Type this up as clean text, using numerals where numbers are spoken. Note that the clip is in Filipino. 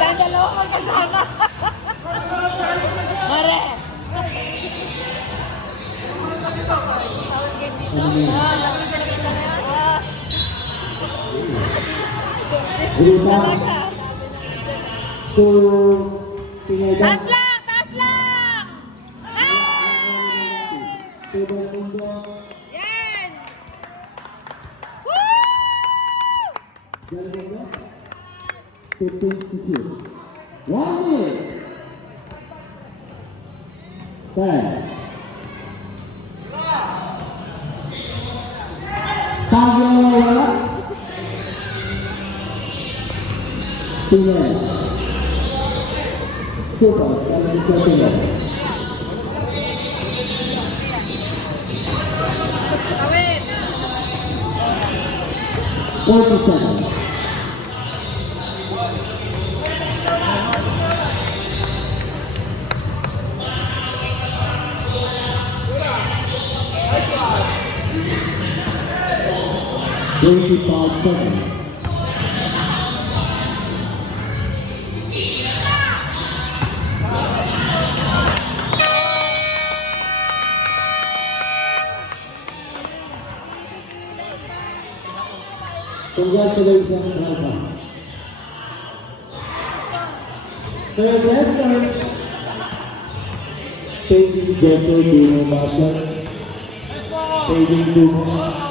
Dahil dalawa magkasama. Mare! Taas lang! Taas lang! Nice! Yan! Woo! 1 minute. 10. Wala. Tingnan. Super. Tingnan. Awit! 40 seconds. $25 seconds. Congratulations, welcome. Third left, Taking Jeffrey Bruno Master. Taking Bruno.